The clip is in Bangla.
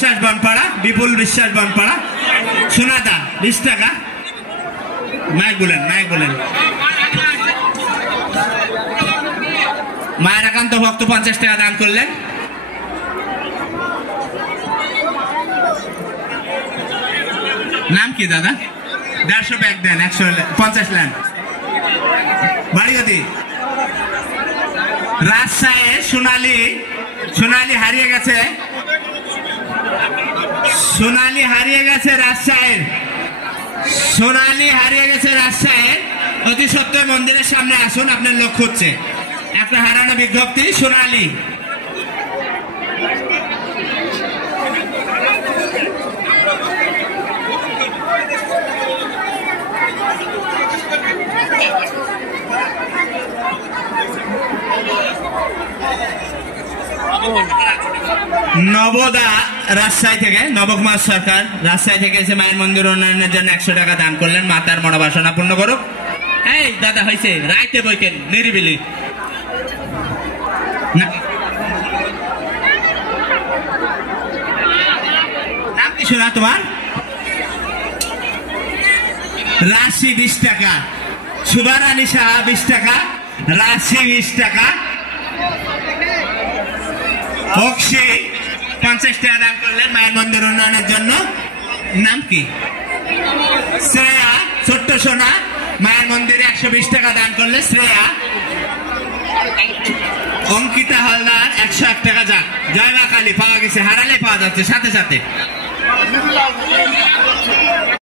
বিশ্বাস বনপাড়া, বিপুল বিশ্বাস বনপাড়া, সোনাদা 20 টাকা। মাইক বলেন, মাইক বলেন। মায়ের একান্ত ভক্ত 50 টাকা দান করলেন। নাম কি দাদা? 150 ব্যাগ দেন, 150 নেন। বাড়িগতি রাজশাহী সোনালী হারিয়ে গেছে, সোনালী হারিয়ে গেছে রাজশাহীর, সোনালী হারিয়ে গেছে রাজশাহীর। অতি সত্য মন্দিরের সামনে আসুন, আপনার লক্ষ্য হচ্ছে একটা হারানো বিজ্ঞপ্তি। সোনালী নবদা রাজশাহী থেকে, নবকুমার সরকার রাজশাহী থেকে এসে মায়ের মন্দির উন্নয়নের জন্য 100 টাকা দান করলেন। মাতার মনোবাসনা পূর্ণ করুক। এই দাদা হয়েছে, রাইতে বইকেন নিরিবিলি। নাম কি শোনা তোমার? রাশি 20 টাকা, সুবারানী সাহা 20 টাকা, রাশি 20 টাকা, অক্ষি 50 টাকা দান করলেন মায়ের মন্দির উন্নয়নের জন্য। নাম কি? শ্রেয়া, ছোট্ট সোনা মায়ের মন্দিরে 120 টাকা দান করলে শ্রেয়া। অঙ্কিতা হালদার 101 টাকা। যাক, জয় মা কালী, পাওয়া গেছে, হারালে পাওয়া যাচ্ছে সাথে সাথে।